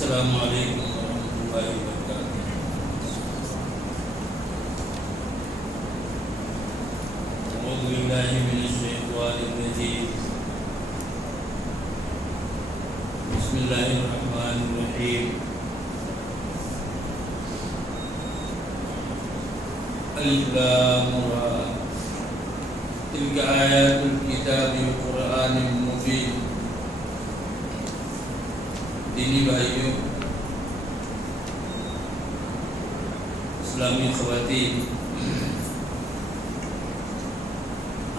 السلام علیکم ورحمۃ اللہ وبرکاتہ۔ اعوذ باللہ من الشیطان الرجیم، بسم اللہ الرحمن الرحیم۔ الف لام را، تلک آیات الکتاب وقرآن مبین۔ دینی بھائیوں، اسلامی خواتین،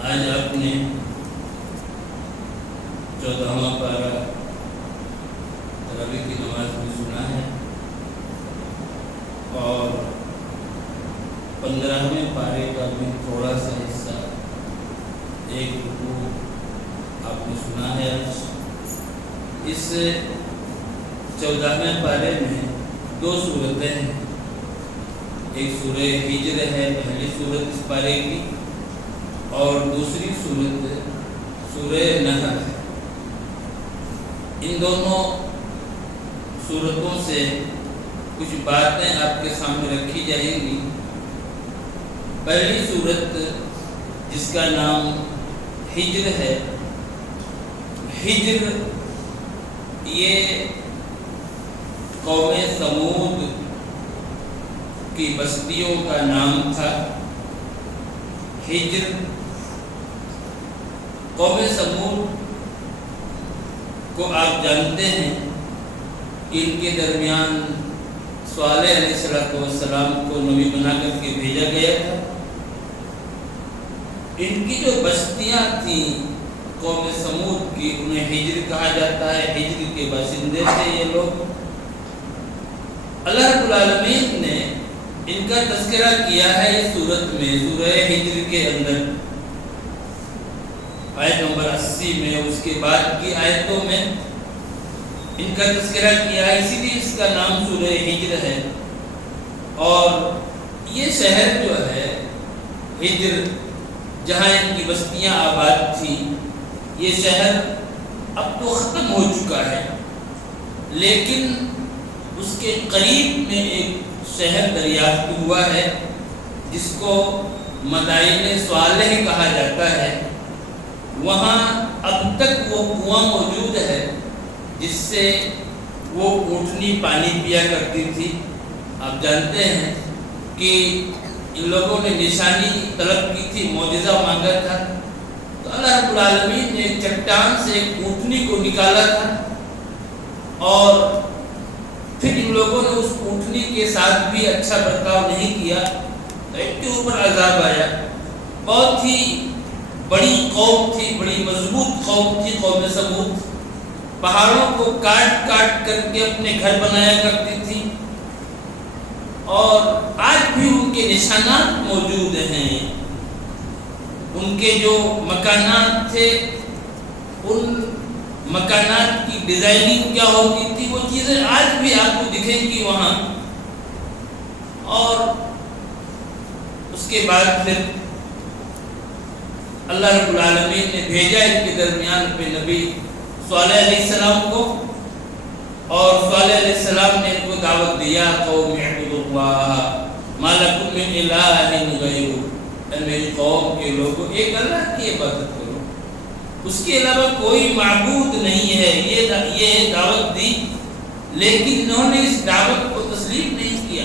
آج آپ نے 14واں پارہ تراویح کی نماز میں سنا ہے اور 15ویں پارے کا بھی تھوڑا سا حصہ، ایک رکوع آپ نے سنا ہے۔ اس 14ویں پارے میں 2 سورتیں ہیں، ایک سورہ ہجر ہے، پہلی سورت اس پارے کی، اور دوسری سورت سورہ نحل ہے۔ ان دونوں سورتوں سے کچھ باتیں آپ کے سامنے رکھی جائیں گی۔ پہلی سورت جس کا نام ہجر ہے، ہجر یہ قوم ثمود کی بستیوں کا نام تھا۔ ہجر قوم ثمود کو آپ جانتے ہیں کہ ان کے درمیان صالح علیہ السلام کو نبی بنا کر کے بھیجا گیا تھا۔ ان کی جو بستیاں تھیں قوم ثمود کی، انہیں ہجر کہا جاتا ہے۔ ہجر کے باشندے تھے یہ لوگ۔ اللہ رب العالمین نے ان کا تذکرہ کیا ہے اس سورت میں، سورہ ہجر کے اندر، آیت نمبر 80 میں، اس کے بعد کی آیتوں میں ان کا تذکرہ کیا ہے، اسی لیے اس کا نام سورہ ہجر ہے۔ اور یہ شہر جو ہے ہجر، جہاں ان کی بستیاں آباد تھیں، یہ شہر اب تو ختم ہو چکا ہے، لیکن اس کے قریب میں ایک شہر دریافت ہوا ہے جس کو مدائن صالح کہا جاتا ہے۔ وہاں اب تک وہ کنواں موجود ہے جس سے وہ اونٹنی پانی پیا کرتی تھی۔ آپ جانتے ہیں کہ ان لوگوں نے نشانی طلب کی تھی، معجزہ مانگا تھا، تو اللہ رب العالمین نے ایک چٹان سے ایک اونٹنی کو نکالا تھا، اور پھر ان لوگوں نے اس اونٹنی کے ساتھ بھی اچھا برتاؤ نہیں کیا تو ان کے اوپر عذاب آیا۔ بہت ہی بڑی قوم تھی، بڑی مضبوط قوم تھی قوم ثمود۔ پہاڑوں کو کاٹ کاٹ کر کے اپنے گھر بنایا کرتی تھی، اور آج بھی ان کے نشانات موجود ہیں۔ ان کے جو مکانات تھے، ان مکانات کی ڈیزائننگ کیا ہوتی تھی، وہ چیزیں آج بھی آپ کو دکھیں گی وہاں۔ اور اس کے بعد پھر اللہ رب العالمین نے بھیجا ان کے درمیان پہ نبی صالح علیہ السلام کو، اور صالح علیہ السلام نے ان کو دعوت دیا، قوم اعبدوا اللہ ما لکم من الہ غیرہ، اے میری قوم کے لوگوں، ایک اللہ کی عبادت کرو، اس کے علاوہ کوئی معبود نہیں ہے۔ یہ دعوت دی، لیکن انہوں نے اس دعوت کو تسلیم نہیں کیا۔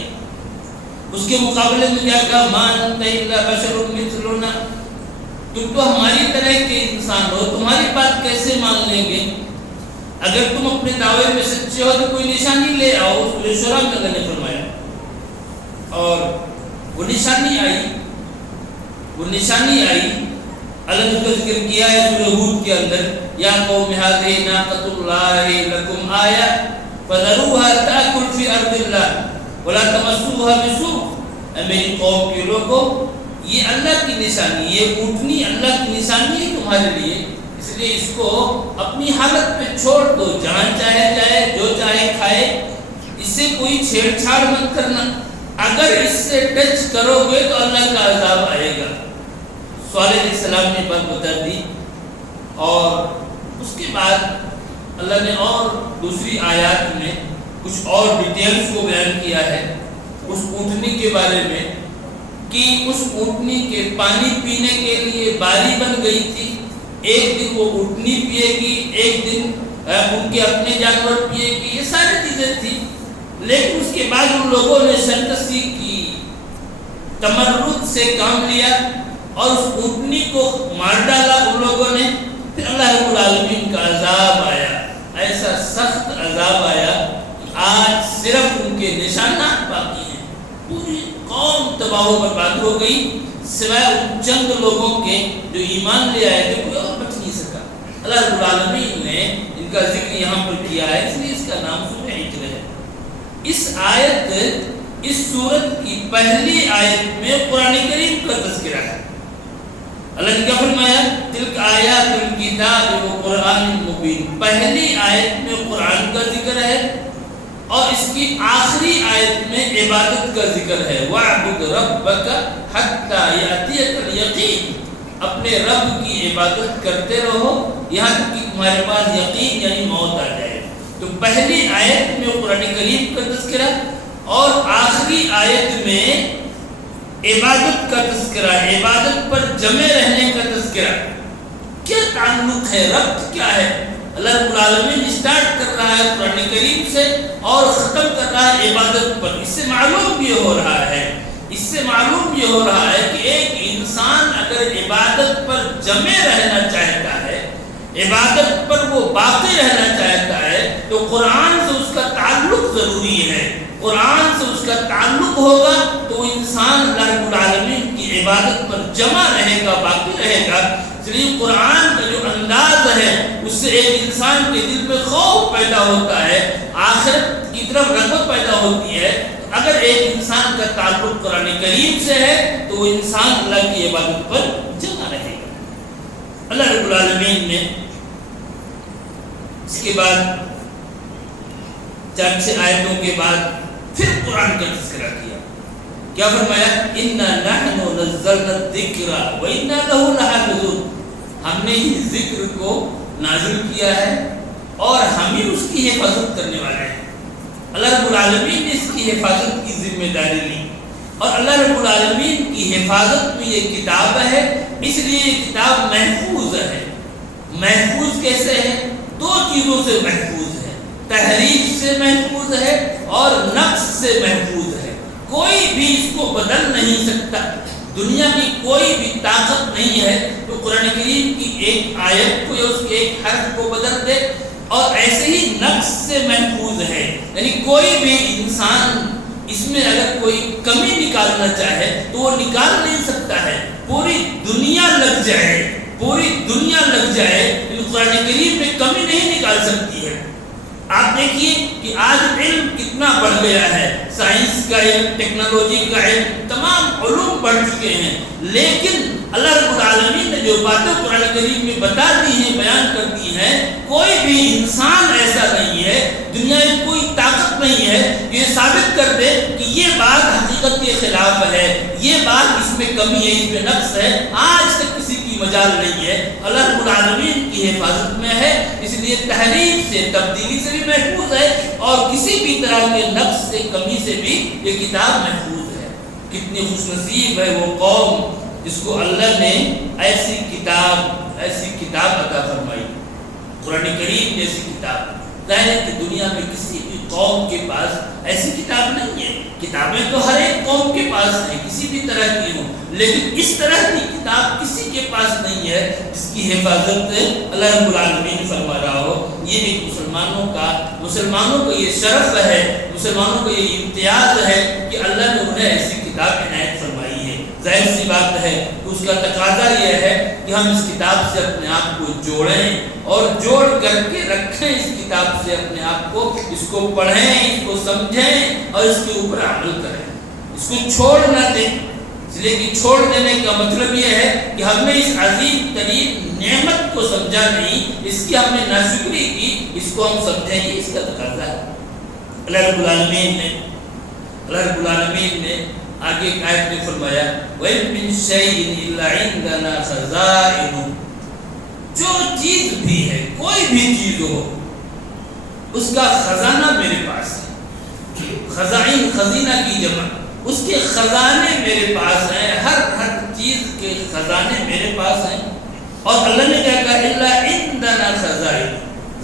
اس کے مقابلے میں کیا کہا؟ ما انت الا بشر مثلنا، تم تو ہماری طرح کے انسان ہو، تمہاری بات کیسے مان لیں گے؟ اگر تم اپنے دعوے میں سچے ہو تو کوئی نشانی لے آؤ، سورہ شورى میں اللہ نے فرمایا۔ اور وہ نشانی آئی، اللہ نے کو ذکر کیا ہے سورہ ہود کے اندر، یا قوم ھذہ ناقۃ اللہ لکم آیہ فذروها تأکل فی ارض اللہ ولا تمسوها بسوء، اے میری قوم کے لوگوں، یہ اللہ کی نشانی، یہ اونٹنی اللہ کی نشانی ہے تمہارے لیے، اس لیے اس کو اپنی حالت پہ چھوڑ دو، جہاں چاہے جائے، جو چاہے کھائے، اس سے کوئی چھیڑ چھاڑ مت کرنا، اگر اس سے ٹچ کرو گے تو اللہ کا عذاب آئے گا۔ صالح علیہ السلام نے بات بتا دی، اور اس کے بعد اللہ نے اور دوسری آیات میں کچھ اور ڈیٹیلز کو بیان کیا ہے اس اونٹنی کے بارے میں کہ اس اونٹنی کے پانی پینے کے لیے باری بن گئی تھی. ایک دن وہ اونٹنی پیے گی، ایک دن ان کے اپنے جانور پیے گی، یہ ساری چیزیں تھیں. لیکن اس کے بعد ان لوگوں نے سنتسی کی تمرد سے کام لیا اور اس اونٹنی کو مار ڈالا ان لوگوں نے. پھر اللہ رب العالمین کا عذاب آیا، ایسا سخت عذاب آیا کہ آج صرف ان کے نشانات باقی ہیں. پوری قوم تباہ و برباد ہو گئی سوائے ان چند لوگوں کے جو ایمان لے آئے تھے، کوئی اور بچ نہیں سکا. اللہ رب العالمین نے ان کا ذکر یہاں پر کیا ہے، اس لیے اس کا نام سورہ ہجر ہے. اس آیت اس سورت کی پہلی آیت میں قرآن کریم کا تذکرہ ہے. اللہ نے کیا فرمایا؟ تلک آیات الکتاب و قرآن مبین. پہلی آیت میں قرآن کا ذکر ہے اور اس کی آخری آیت میں عبادت کا ذکر ہے. وَاعْبُدْ رَبَّكَ حَتَّى يَأْتِيَكَ الْيَقِينُ. اپنے رب کی عبادت کرتے رہو یہاں تک کہ تمہارے پاس یقین یعنی موت آ جائے. تو پہلی آیت میں قرآن کریم کا تذکرہ اور آخری آیت میں عبادت کا تذکرہ، عبادت پر جمع رہنے کا تذکرہ. کیا تعلق ہے، ربط کیا ہے؟ اللہ رب العالمین اسٹارٹ کر رہا ہے قرآن کریم سے اور ختم کر رہا ہے عبادت پر. اس سے معلوم یہ ہو رہا ہے، اس سے معلوم یہ ہو رہا ہے کہ ایک انسان اگر عبادت پر جمع رہنا چاہتا ہے، عبادت پر وہ باقی رہنا چاہتا ہے، تو قرآن سے اس کا تعلق ضروری ہے. قرآن سے اس کا تعلق ہوگا تو انسان اللہ رب العالمین کی عبادت پر جمع رہے گا، باقی رہے گا. اس لیے قرآن کا جو انداز ہے اس سے ایک انسان کے دل میں خوف پیدا ہوتا ہے، آخرت کی طرف رغبت پیدا ہوتی ہے. اگر ایک انسان کا تعلق قرآن کریم سے ہے تو وہ انسان اللہ کی عبادت پر جمع رہے گا. اللہ رب العالمین نے اس کے بعد 4 آیتوں کے بعد پھر قرآن کا تذکرہ کیا. کیا فرمایا؟ اِنَّا نَحْنُ نَزَّلْنَا الذِّكْرَ وَإِنَّا لَهُ لَحَافِظُونَ. ہم نے ہی ذکر کو نازل کیا ہے اور ہم ہی اس کی حفاظت کرنے والے ہیں. اللہ رب العالمین نے اس کی حفاظت کی ذمہ داری لی اور اللہ رب العالمین کی حفاظت میں یہ کتاب ہے، اس لیے یہ کتاب محفوظ ہے. محفوظ کیسے ہے؟ 2 چیزوں سے محفوظ ہے، تحریف سے محفوظ ہے اور نقص سے محفوظ ہے. کوئی بھی اس کو بدل نہیں سکتا، دنیا کی کوئی بھی طاقت نہیں ہے تو قرآن کریم کی ایک آیت کو یا اس کے ایک حرف کو بدل دے. اور ایسے ہی نقص سے محفوظ ہے، یعنی کوئی بھی انسان اس میں اگر کوئی کمی نکالنا چاہے تو وہ نکال نہیں سکتا ہے. پوری دنیا لگ جائے، پوری دنیا لگ جائے لیکن قرآن کریم میں کمی نہیں نکال سکتی ہے. آپ دیکھیے کہ آج علم کتنا بڑھ گیا ہے، سائنس کا علم، ٹیکنالوجی کا علم، تمام علوم بڑھ چکے ہیں، لیکن اللہ رب العالمین نے جو باتیں قرآن کریم میں بتا دی ہیں، بیان کر دی ہیں، کوئی بھی انسان ایسا نہیں ہے، دنیا میں کوئی طاقت نہیں ہے یہ ثابت کر دے کہ یہ بات حقیقت کے خلاف ہے، یہ بات اس میں کمی ہے، اس میں نقص ہے. آج تک کسی کی مجال نہیں ہے. اللہ رب العالمین کی حفاظت میں ہے، اس لیے تحریف سے، تبدیلی سے بھی محفوظ ہے اور کسی بھی طرح کے نقص سے، کمی سے بھی یہ کتاب محفوظ ہے. کتنی خوش نصیب ہے وہ قوم جس کو اللہ نے ایسی کتاب عطا فرمائی، قرآن کریم جیسی کتاب. ظاہر ہے کہ دنیا میں کسی بھی قوم کے پاس ایسی کتاب نہیں ہے. کتابیں تو ہر ایک قوم کے پاس ہیں، کسی بھی طرح کی ہوں، لیکن اس طرح کی کتاب کسی کے پاس نہیں ہے جس کی حفاظت اللہ رب العالمین فرما رہا ہو. یہ ایک مسلمانوں کا یہ شرف ہے، مسلمانوں کا یہ امتیاز ہے کہ اللہ نے انہیں ایسی کتاب عنایت فرمائی ہے. ظاہر سی بات ہے کہ اس کا تقاضا یہ ہے کہ ہم اس کتاب سے اپنے آپ کو جوڑیں اور جوڑ کر کے رکھیں. اس کتاب سے اپنے آپ کو، اس کو پڑھیں، اس کو سمجھیں اور اس کے اوپر عمل کریں، اس کو چھوڑ نہ دیں. اس لیے کہ چھوڑ دینے کا مطلب یہ ہے کہ ہم نے اس عظیم ترین نعمت کو سمجھا نہیں، اس کی ہم نے ناشکری کی، اس کو ہم سمجھیں گے، اس کا تقاضا ہے. اللہ رب العالمین نے آگے ایک آیت میں فرمایا وَإِن مِّن شَيْءٍ إِلَّا عِندَنَا خَزَائِنُهُ. جو چیز بھی ہے، کوئی بھی چیز ہو، اس کا خزانہ میرے پاس ہے. خزائن خزینہ کی جمع، اس کے خزانے میرے پاس ہیں، ہر چیز کے خزانے میرے پاس ہیں۔ اور اللہ نے کیا کہا الا عندنا خزائن،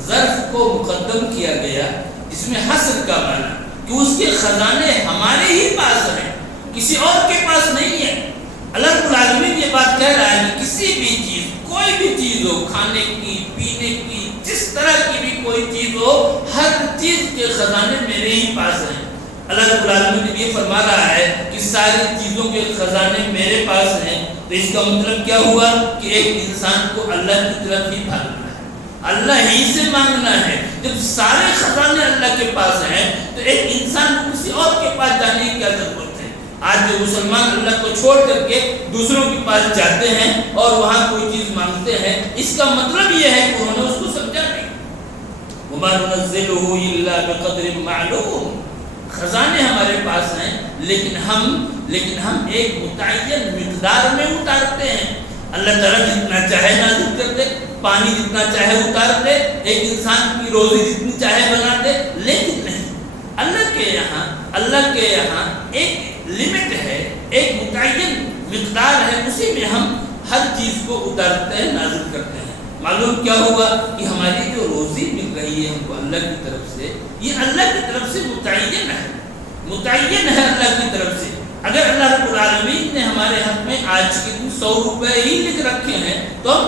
ظرف کو مقدم کیا گیا جس میں حصر کا معنی کہ اس کے خزانے ہمارے ہی پاس ہیں، کسی اور کے پاس نہیں ہے۔ اللہ رب العالمین یہ بات کہہ رہا ہے کہ کسی بھی چیز، کوئی بھی چیز ہو، کھانے کی، پینے کی، جس طرح کی بھی کوئی چیز ہو، ہر چیز کے خزانے میرے ہی پاس ہیں۔ اللہ رب العالمین یہ فرما رہا ہے کہ ساری چیزوں کے خزانے میرے پاس ہیں، تو اس کا مطلب کیا ہوا کہ ایک انسان کو اللہ کی طرف ہی بھاگنا ہے، اللہ ہی سے مانگنا ہے۔ جب سارے خزانے اللہ کے پاس ہیں تو ایک انسان کو کسی اور کے پاس جانے کی کیا ضرورت ہے؟ آج جو مسلمان اللہ کو چھوڑ کر کے دوسروں کے پاس جاتے ہیں اور وہاں کوئی چیز مانگتے ہیں، اس کا مطلب یہ ہے کہ انہوں نے اس کو سمجھا نہیں۔ وَمَا نُنَزِّلُهُ إِلَّا بِقَدْرٍ مَعْلُومٍ، خزانے ہمارے پاس ہیں لیکن ہم ایک متعین مقدار میں اتارتے ہیں۔ اللہ تعالیٰ جتنا چاہے نازل کر دے، پانی جتنا چاہے اتار دے، ایک انسان کی روزی جتنی چاہے بنا دے، لیکن نہیں، اللہ کے یہاں ایک لمٹ ہے، ایک متعین مقدار ہے، اسی میں ہم ہر چیز کو اتارتے ہیں، نازل کرتے ہیں۔ معلوم کیا ہوگا کہ ہماری جو روزی مل رہی ہے ہم کو اللہ کی طرف سے، یہ اللہ کی طرف سے متعین ہے اللہ کی طرف سے۔ اگر اللہ رب العالمین نے ہمارے حق میں آج کے دن 100 روپے ہی لکھ رکھے ہیں تو ہم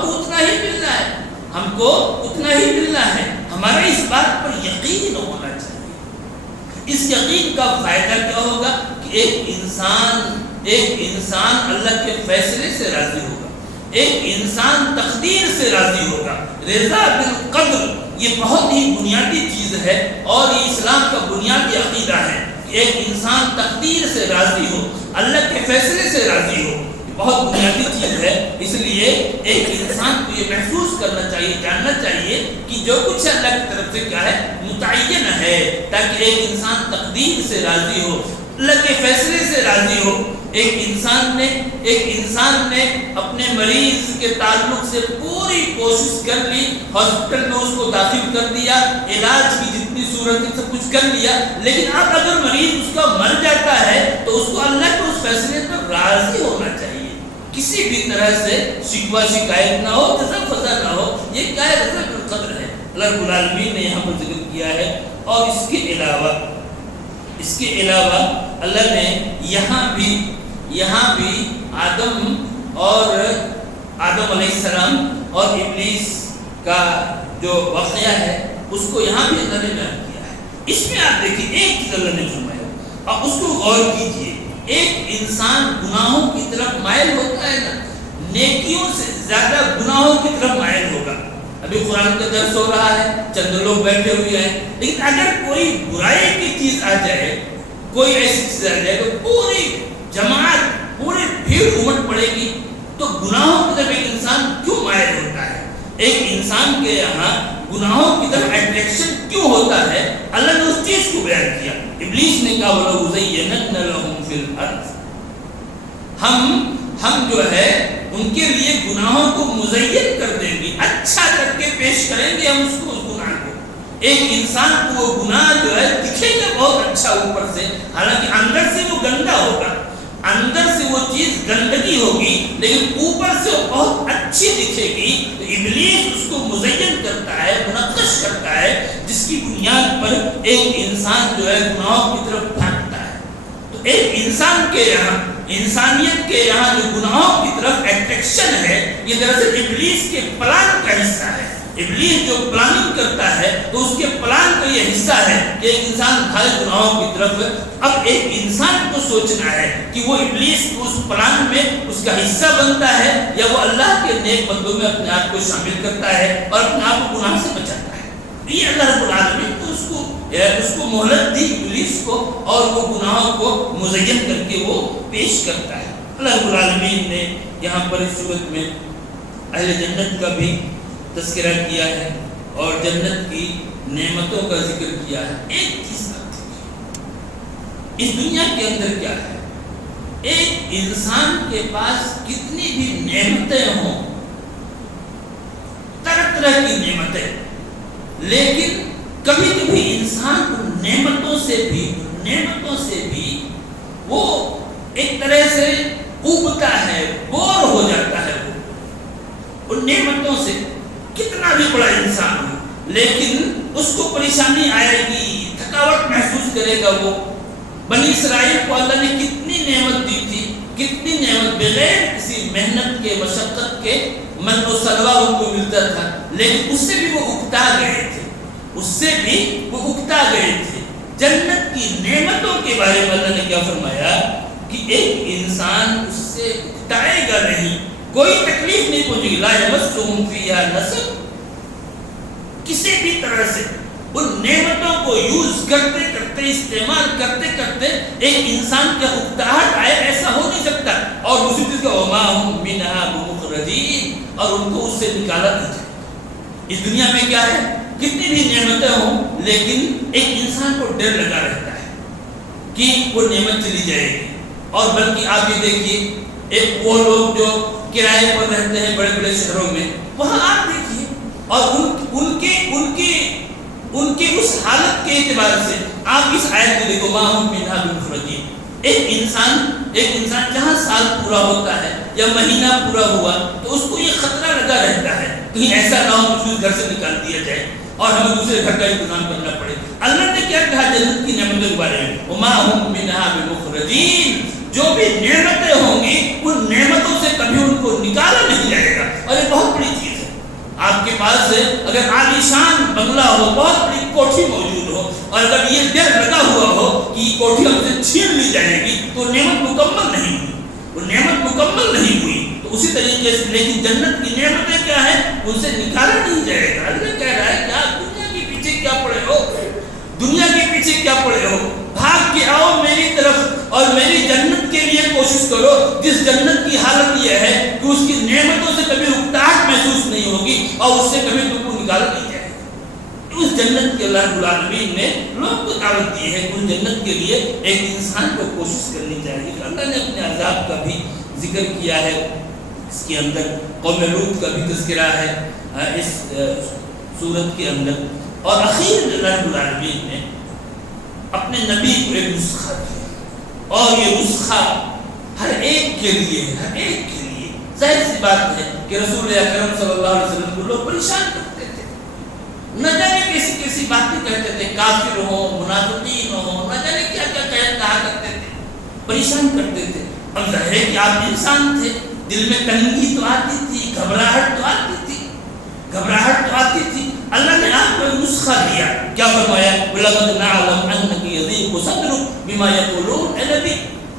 کو اتنا ہی ملنا ہے، ہمارا اس بات پر یقین ہونا چاہیے۔ اس یقین کا فائدہ کیا ہوگا کہ ایک انسان اللہ کے فیصلے سے راضی ہوگا، ایک انسان تقدیر سے راضی ہوگا۔ رضا بالقدر یہ بہت ہی بنیادی چیز ہے اور یہ اسلام کا بنیادی عقیدہ ہے کہ ایک انسان تقدیر سے راضی ہو، اللہ کے فیصلے سے راضی ہو، یہ بہت بنیادی چیز ہے۔ اس لیے ایک انسان کو یہ محسوس کرنا چاہیے، جاننا چاہیے کہ جو کچھ اللہ کی طرف سے کیا ہے متعین ہے، تاکہ ایک انسان تقدیر سے راضی ہو، اللہ کے فیصلے سے راضی ہو۔ ایک انسان نے اپنے مریض کے تعلق سے پوری کوشش کر لی، ہاسپٹل میں اس کو داخل کر دیا، علاج کی جتنی صورت سب کچھ کر لیا، لیکن اب اگر مریض اس کا مر جاتا ہے تو اس کو اللہ کے اس فیصلے پر راضی ہونا چاہیے، کسی بھی طرح سے شکوہ شکایت نہ ہو، جزا فضا نہ ہو۔ یہ کیا ہے؟ رضا بالقدر ہے، اللہ رب العالمین نے یہاں پر ذکر کیا ہے۔ اور اس کے علاوہ اللہ نے یہاں بھی آدم علیہ السلام اور ابلیس کا جو واقعہ ہے اس کو یہاں بھی اللہ نے بیان کیا ہے۔ اس میں آپ دیکھیں ایک چیز اللہ نے فرمایا، اور اس کو غور کیجئے، ایک انسان گناہوں کی طرف مائل ہوتا ہے نا، نیکیوں سے زیادہ گناہوں کی طرف مائل ہوگا۔ ابھی قرآن کا درس ہو رہا ہے، چند لوگ بیٹھے ہوئے ہیں، لیکن اگر کوئی برائی کی چیز آ جائے، کوئی ایسی چیز آ جائے تو پوری جماعت، پوری بھیڑ امٹ پڑے گی، تو گناہوں کی طرف ایک انسان کیوں مائل ہوتا ہے؟ ایک انسان کے یہاں گناہوں کی طرف اٹریکشن کیوں ہوتا ہے؟ اللہ نے اس چیز کو بیان کیا۔ ابلیس نے کہا وَلَوْزَيَّنَنَّ لَهُمْ فِي الْأَرْضِ، ہم جو ہے ان کے لیے گناہوں کو مزین کر دیں گے، اچھا کر کے پیش کریں گے ہم اس کو، اس گناہ کو۔ ایک انسان کو وہ گناہ جو ہے دکھے گا بہت اچھا اوپر سے، حالانکہ اندر سے وہ گندا ہوگا، اندر سے وہ چیز گندگی ہوگی، لیکن اوپر سے وہ بہت اچھی دکھے گی۔ تو ابلیس اس کو مزین کرتا ہے، منقش کرتا ہے، جس کی بنیاد پر ایک انسان جو ہے گناہوں کی طرف بھاگتا ہے۔ تو ایک انسان کے یہاں، انسانیت کے یہاں جو گناہوں کی طرف اٹریکشن ہے، یہ دراصل ابلیس کے پلان کا حصہ ہے۔ ابلیس جو پلاننگ کرتا ہے تو اس کے پلان کا یہ حصہ ہے کہ ایک انسان بھاگے گناہوں کی طرف۔ اب ایک انسان کو سوچنا ہے کہ وہ ابلیس اس پلان میں اس کا حصہ بنتا ہے یا وہ اللہ کے نیک بندوں میں اپنے آپ کو شامل کرتا ہے اور اپنے آپ کو گناہ سے بچاتا ہے۔ یہ اللہ رب العالمین تو اس کو مہلت دی ابلیس کو، اور وہ گناہوں کو مزین کر کے وہ پیش کرتا ہے۔ اللہ رب العالمین نے یہاں پر اس صورت میں اہل جنت کا بھی تذکرہ کیا ہے اور جنت کی نعمتوں کا ذکر کیا ہے۔ ایک چیز اس دنیا کے اندر کیا ہے، ایک انسان کے پاس کتنی بھی نعمتیں ہوں، طرح طرح کی نعمتیں، لیکن کبھی کبھی انسان ان نعمتوں سے سے بھی نعمتوں سے بھی وہ ایک طرح سے اوبتا ہے، بور ہو جاتا ہے۔ وہ ان نعمتوں سے کتنا بھی بڑا انسان ہو لیکن اس کو پریشانی آئے گی، تھکاوٹ محسوس کرے گا۔ وہ بنی اسرائیل کو اللہ نے کتنی نعمت دی تھی، کتنی نعمت بغیر کسی محنت کے، مشقت کے من و سلوہ ان کو ملتا تھا، لیکن اس سے بھی وہ اکتا گئے تھے، اس سے بھی وہ اکتا گئے تھے۔ جنت کی نعمتوں کے بارے میں اللہ نے کیا فرمایا کہ ایک انسان اس سے اکتائے گا نہیں، کوئی تکلیف نہیں پہنچے گی۔ لا یمسہم فیہا نصب، کسی بھی طرح سے ان نعمتوں کو یوز کرتے کرتے، استعمال کرتے کرتے ایک انسان کا اکتاہٹ آئے، ایسا ہو نہیں سکتا۔ اور دوسری چیز کا وما ہم منہا بمخرجین، اور ان کو اس سے نکالا نہیں جائے۔ اس دنیا میں کیا ہے، کتنی بھی نعمتیں ہوں لیکن ایک انسان کو ڈر لگا رہتا ہے کہ وہ نعمت چلی جائے گی۔ اور بلکہ آپ یہ دیکھیے، ایک وہ لوگ جو کرائے پر رہتے ہیں بڑے بڑے شہروں میں، وہاں آپ دیکھیے، اور ان کی اس حالت کے اعتبار سے آپ اس آیت کو دیکھو، مَا هُم مِنْهَا بِمُخْرَجِينَ۔ ایک انسان جہاں سال پورا ہوتا ہے یا مہینہ پورا ہوا تو اس کو یہ خطرہ لگا رہتا ہے کہیں ایسا نہ ہو کہ گھر سے نکال دیا جائے اور ہمیں دوسرے گھر کا انتظام کرنا پڑے۔ اللہ نے کیا کہا جنت کی نعمتوں کے بارے میں، وَمَا هُم مِنْهَا بِمُخْرَجِينَ، جو بھی نعمتیں ہوں گی ان نعمتوں سے کبھی ان کو نکالا نہیں جائے گا۔ اور یہ بہت بڑی چیز ہے، آپ کے پاس اگر عالیشان بنگلہ ہو، بہت بڑی کوٹھی موجود ہو، اور اگر یہ ڈر لگا ہوا ہو کہ یہ کوٹھی ہم سے چھین لی جائے گی تو نعمت مکمل نہیں ہوئی، وہ نعمت مکمل نہیں ہوئی۔ تو اسی طریقے سے لیکن جنت کی نعمتیں کیا ہیں، ان سے نکالا نہیں جائے گا۔ اللہ کہہ رہا ہے کیا دنیا کے پیچھے کیا پڑے ہو، دنیا کے پیچھے کیا پڑے ہو، بھاگ کے آؤ میری طرف اور میری جنت کے لیے کوشش کرو، جس جنت کی حالت یہ ہے کہ اس کی نعمتوں سے کبھی اکتاہٹ محسوس نہیں ہوگی اور اس سے کبھی تم کو نکالا نہیں جائے گا۔ اس جنت کے اللہ رب العالمین نے لوگ کو دعوت دی ہے کہ اس جنت کے لیے ایک انسان کو کوشش کرنی چاہیے۔ اللہ نے اپنے عذاب کا بھی ذکر کیا ہے، اس کے اندر قوم لوط کا بھی تذکرہ ہے اس سورت کے اندر، اور اخیر اللہ رب العالمین نے اپنے نبی کو ایک نسخہ دیا، اور یہ نسخہ ہر ایک کے لیے، ہر ایک کے لیے ظاہر سی بات ہے کہ رسول اکرم صلی اللہ علیہ وسلم کو لوگ پریشان کرتے تھے، نہ جانے کیسی کیسی باتیں کہتے تھے، کافر ہو، منافقین ہو، نہ جانے کیا کیا کہا کرتے تھے، پریشان کرتے تھے۔ اب ظاہر ہے کہ آپ انسان تھے، دل میں تنگی تو آتی تھی، گھبراہٹ تو آتی تھی، گھبراہٹ تو آتی تھی۔ اللہ نے آپ کو نسخہ دیا، کیا فرمایا، وَلَقَدْ نَعْلَمْ أَنَّكَ يَضِيقُ صَدْرُكَ بِمَا يَقُولُونَ۔ اے نبی،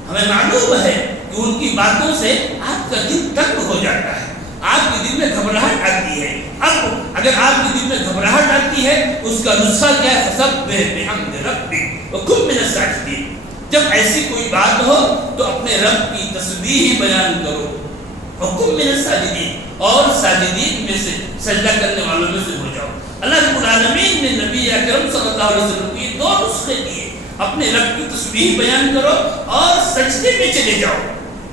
ہمیں معلوم ہے کہ ان کی باتوں سے آپ کا دل تنگ ہو جاتا ہے، آپ کے دل میں گھبراہٹ آتی ہے۔ اب اگر آپ کے دل میں گھبراہٹ آتی ہے، اس کا نسخہ کیا ہے، فَسَبِّحْ بِحَمْدِ رَبِّكَ وَكُن مِّنَ السَّاجِدِينَ۔ جب ایسی کوئی بات ہو تو اپنے رب کی تسبیح بیان کرو، وَكُن مِّنَ السَّاجِدِينَ، اور ساجدین میں سے، سجدہ کرنے والوں میں سے ہو جاؤ۔ اللہ رب العالمین نے نبی اکرم صلی اللہ علیہ وسلم کو یہ دو نسخے دیے، اپنے رب کی تسبیح بیان کرو اور سجدے میں چلے جاؤ۔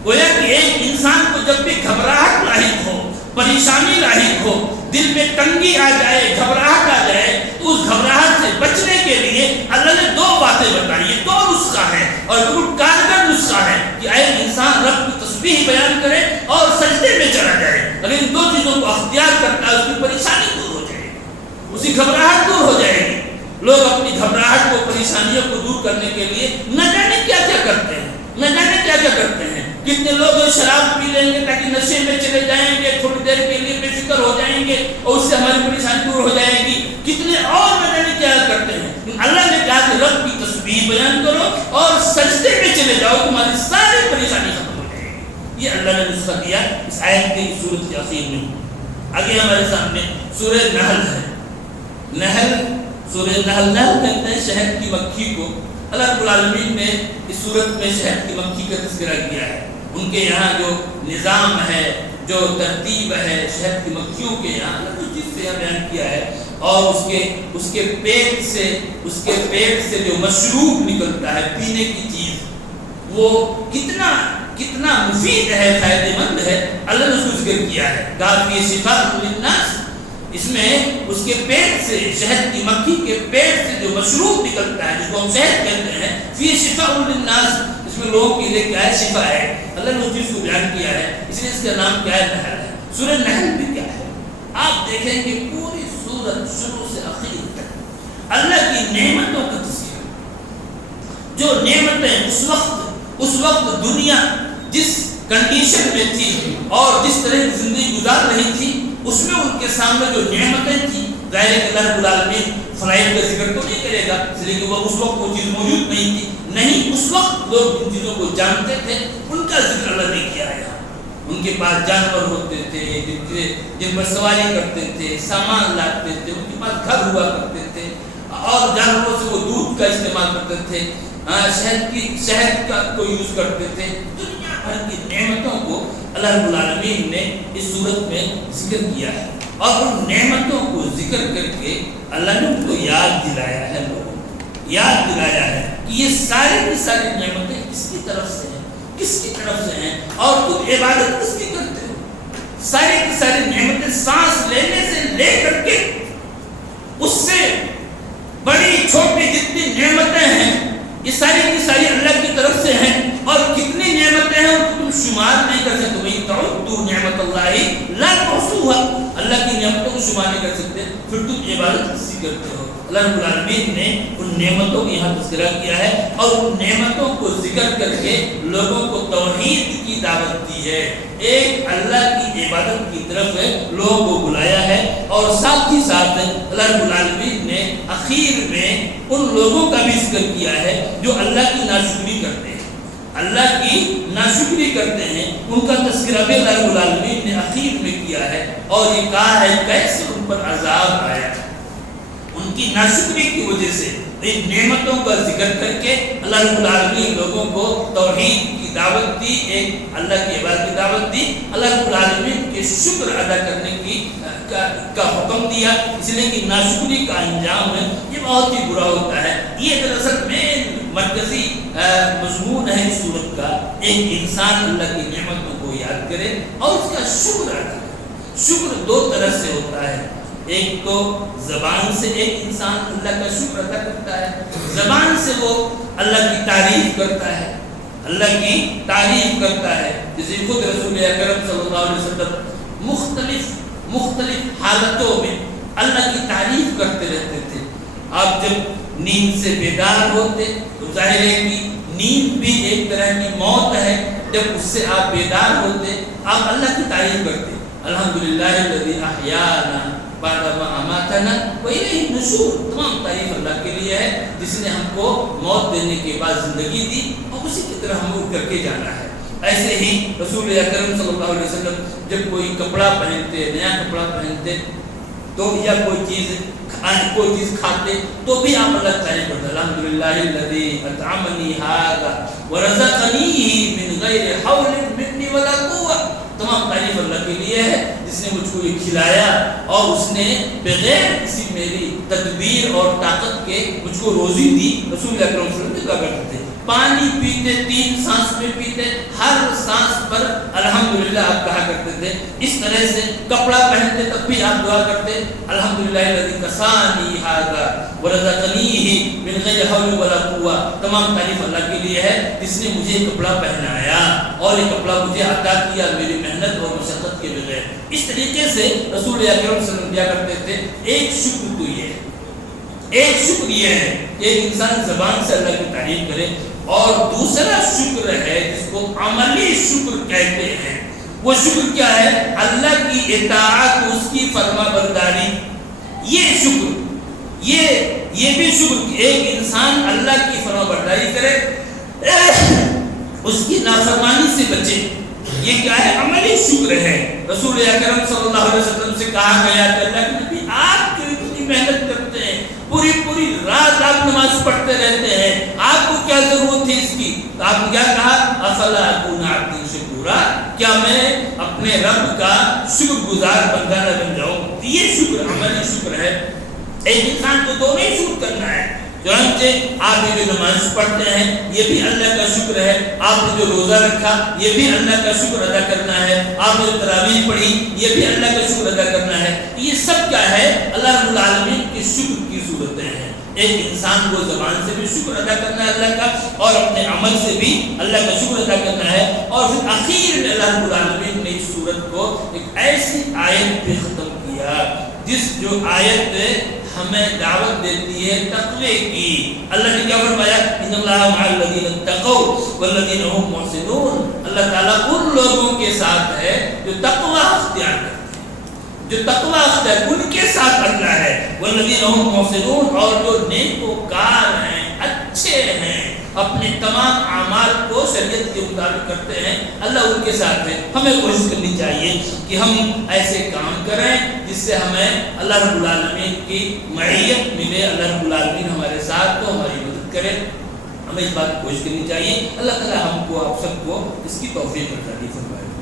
گویا کہ ایک انسان کو جب بھی گھبراہٹ لاحق ہو، پریشانی لاحق ہو، دل میں تنگی آ جائے، گھبراہٹ آ جائے، تو اس گھبراہٹ سے بچنے کے لیے اللہ نے دو باتیں بتائی، یہ دو نسخہ ہے اور بالکل کارگر نسخہ ہے کہ ایک انسان رب کی تسبیح بیان کرے اور سجدے میں چلا جائے۔ اگر ان دو چیزوں کو اختیار کرتا ہے، اس کی پریشانی دور ہو جائے گی، اس کی گھبراہٹ دور ہو جائے گی۔ لوگ اپنی گھبراہٹ کو، پریشانیوں کو دور کرنے کے لیے نہ جانے کیا کیا کرتے ہیں، نہ جانے کیا کیا کرتے ہیں۔ کتنے لوگ شراب پی لیں گے تاکہ نشے میں چلے جائیں گے، تھوڑی دیر کے لیے بے فکر ہو جائیں گے اور اس سے ہماری پریشانی دور ہو جائے گی۔ کتنے اور نہ جانے کیا کرتے ہیں۔ اللہ نے کہا کہ رب کی تسبیح بیان کرو اور سجدے میں چلے جاؤ، تمہاری ساری پریشانی ختم ہو جائے گی۔ یہ اللہ نے نسخہ دیا اس آیت کی سورت کے آخر میں۔ آگے ہمارے سامنے سورہ نحل ہے۔ سورہ نحل کہتے ہیں شہد کی مکھی کو۔ اللہ رب العالمین نے اس سورت میں شہد کی مکھی کا تذکرہ کیا ہے۔ ان کے یہاں جو نظام ہے، جو ترتیب ہے شہد کی مکھیوں کے یہاں، اللہ نے جس سے بیان کیا ہے، اور اس کے پیٹ سے جو مشروب نکلتا ہے، پینے کی چیز، وہ کتنا مفید ہے، فائدہ مند ہے، اللہ نے اس کو ذکر کیا ہے۔ کہا کہ یہ شفاء للناس، اس میں اس کے پیٹ سے، شہد کی مکھی کے پیٹ سے جو مشروب نکلتا ہے جس کو ہم شہد کہتے ہیں، فی شفاء للناس، اس میں لوگوں کے لیے کیا ہے؟ شفا ہے۔ اللہ نے اس چیز کو بیان کیا ہے، اس لیے اس کا نام کیا ہے؟ نحل ہے۔ سورہ نحل بھی کیا ہے؟ آپ دیکھیں کہ پوری سورت شروع سے آخر تک اللہ کی نعمتوں کا تذکرہ، جو نعمتیں اس وقت دنیا جس کنڈیشن میں تھی اور جس طرح کی زندگی گزار رہی تھی، اس میں ان کے سامنے جو نعمتیں تھیں، ظاہر ہے کہ اللہ رب العالمین فرائض کا ذکر تو نہیں کرے گا، اس لیے کہ وہ اس وقت وہ چیز موجود نہیں تھی، نہیں، اس وقت لوگ ان چیزوں کو جانتے تھے، ان کا ذکر اللہ نے کیا ہے۔ ان کے پاس جانور ہوتے تھے جن پر سواری کرتے تھے، سامان لاتے تھے، ان کے پاس گھر ہوا کرتے تھے، اور جانوروں سے وہ دودھ کا استعمال کرتے تھے، شہد کا کو یوز کرتے تھے۔ دنیا بھر کی نعمتوں کو اللہ رب العالمین نے اس صورت میں ذکر کیا ہے، اور ان نعمتوں کو ذکر کر کے اللہ نے ان کو یاد دلایا ہے، لوگوں کو یاد دلایا ہے کہ یہ ساری کی ساری نعمتیں کس کی طرف سے ہیں، کس کی طرف سے ہیں، اور تم عبادت کس کی کرتے ہو۔ ساری کی ساری نعمتیں سانس لینے سے لے کر کے اس سے بڑی چھوٹی جتنی نعمتیں ہیں، یہ ساری کی ساری اللہ کی طرف سے ہیں، اور کتنی نعمتیں ہیں ان کو تم شمار نہیں کر سکتے۔ وَإِن تَعُدُّوا نِعْمَتَ اللَّهِ لَا تُحْصُوهَا، اللہ کی نعمتوں کو شمار نہیں کر سکتے، پھر تم عبادت کس کی کرتے ہو۔ اللہ رب العالمین نے ان نعمتوں کا یہاں تذکرہ کیا ہے، اور ان نعمتوں کو ذکر کر کے لوگوں کو توحید کی دعوت دی ہے، ایک اللہ کی عبادت کی طرف لوگوں کو بلایا ہے، اور ساتھ ہی ساتھ اللہ رب العالمین نے اخیر میں ان لوگوں کا بھی ذکر کیا ہے جو اللہ کی ناشکری کرتے ہیں، اللہ کی ناشکری کرتے ہیں، ان کا تذکرہ بھی اللہ رب العالمین نے اخیر میں کیا ہے، اور یہ کہا ہے کیسے ان پر عذاب آیا ان کی ناشکری کی وجہ سے۔ ان نعمتوں کا ذکر کر کے اللہ رب العالمین لوگوں کو توحید کی دعوت دی، ایک اللہ کی عبادت کی دعوت دی، اللہ رب العالمین کے شکر ادا کرنے کی کا حکم دیا، اس لیے کہ ناشکری کا انجام ہے یہ بہت ہی برا ہوتا ہے۔ یہ دراصل مین مرکزی مضمون ہے اس صورت کا، ایک انسان اللہ کی نعمتوں کو یاد کرے اور اس کا شکر ادا کرے۔ شکر دو طرح سے ہوتا ہے، ایک تو زبان سے ایک انسان اللہ کا شکر ادا کرتا ہے، زبان سے وہ اللہ کی تعریف کرتا ہے، اللہ کی تعریف کرتا ہے، جیسے خود رسول اکرم صلی اللہ علیہ وسلم مختلف حالتوں میں اللہ کی تعریف کرتے رہتے تھے۔ آپ جب نیند سے بیدار ہوتے تو ظاہر ہے کہ نیند بھی ایک طرح کی موت ہے، جب اس سے آپ بیدار ہوتے آپ اللہ کی تعریف کرتے، الحمدللہ الذی احیانا بعد ما اماتنا والیہ النشور، تمام تعریف اللہ کے لیے ہے جس نے ہم کو موت دینے کے بعد زندگی دی اور اسی کی طرح ہم اٹھ کر کے جانا ہے۔ ایسے ہی رسول اکرم صلی اللہ علیہ وسلم جب کوئی کپڑا پہنتے، نیا کپڑا پہنتے تو یا کوئی چیز کھاتے تو بھی آپ اللہ تعالیٰ کرتے، الحمدللہ الذی اطعمنی ھذا ورزقنی من غیر حول منی ولا قوة، تمام تعریف اللہ کے لیے ہے جس نے مجھ کو یہ کھلایا اور اس نے بغیر کسی میری تدبیر اور طاقت کے مجھ کو روزی دی۔ رسول اکرم صلی اللہ علیہ وسلم کہا کرتے تھے پانی پیتے 3 سانس میں پیتے، ہر سانس پر الحمدللہ آپ کہا کرتے تھے۔ اس طرح سے کپڑا پہنتے تب بھی آپ دعا کرتے، الحمدللہ الذی کسانی ھذا ورزقنی من غیر حول ولا قوة، تمام تعریف اللہ کے لیے ہے جس نے مجھے کپڑا پہنایا اور یہ کپڑا مجھے عطا کیا میری محنت اور مشقت کے بغیر۔ اس طریقے سے رسول اکرم صلی اللہ علیہ وسلم کیا کرتے تھے۔ ایک شکر تو یہ ہے، ایک شکر یہ ہے کہ ایک انسان زبان سے اللہ کی تعریف کرے، اور دوسرا شکر ہے جس کو عملی شکر کہتے ہیں۔ وہ شکر کیا ہے؟ اللہ کی اطاعت، اس کی فرما برداری، یہ شکر، یہ بھی شکر کہ ایک انسان اللہ کی فرما برداری کرے، اس کی نافرمانی سے بچے، یہ کیا ہے؟ عملی شکر ہے۔ رسول اکرم صلی اللہ علیہ وسلم سے کہا گیا کہ اللہ کے نبی آپ کیوں اتنی محنت کرتے ہیں، پوری رات آپ نماز پڑھتے رہتے ہیں، آپ کو کیا ضرورت ہے اس کی؟ تو آپ نے کیا کہا؟ افلا اکون عبدا شکورا، کیا میں اپنے رب کا شکر گزار بندہ نہ بن جاؤں؟ یہ شکر عملی شکر ہے۔ ایک انسان کو دونوں ہی شکر کرنا ہے، چنانچہ آپ یہ جو نماز پڑھتے ہیں یہ بھی اللہ کا شکر ہے، آپ نے جو روزہ رکھا یہ بھی اللہ کا شکر ادا کرنا ہے، آپ نے جو تراویح پڑھی یہ بھی اللہ کا شکر ادا کرنا ہے۔ یہ سب کیا ہے؟ اللہ رب العالمین کے شکر کی صورتیں ہیں۔ ایک انسان کو زبان سے بھی شکر ادا کرنا ہے اللہ کا، اور اپنے عمل سے بھی اللہ کا شکر ادا کرنا ہے، اور پھر آخر میں اللہ رب العالمین نے اس صورت کو ایک ایسی آیت پہ ختم کیا جس جو آیت ہمیں دعوت دیتی ہے تقوی کی۔ اللہ نے کیا فرمایا؟ ان اللہ مع الذین اتقوا والذین هم محسنون۔ اللہ تعالیٰ ان لوگوں کے ساتھ ہے جو تقوی اختیار کرتے ہیں، جو تقوی اختیار ان کے ساتھ اللہ ہے۔ والذین هم محسنون، اور جو نیکوکار ہیں، اچھے ہیں، اپنے تمام اعمال کو شریعت کے مطابق کرتے ہیں، اللہ ان کے ساتھ ہے۔ ہمیں کوشش کرنی چاہیے کہ ہم ایسے کام کریں جس سے ہمیں اللہ رب العالمین کی معیت ملے، اللہ رب العالمین ہمارے ساتھ تو ہماری مدد کرے۔ ہمیں اس بات کی کوشش کرنی چاہیے۔ اللہ تعالیٰ ہم کو، آپ سب کو اس کی توفیق عطا فرمائے۔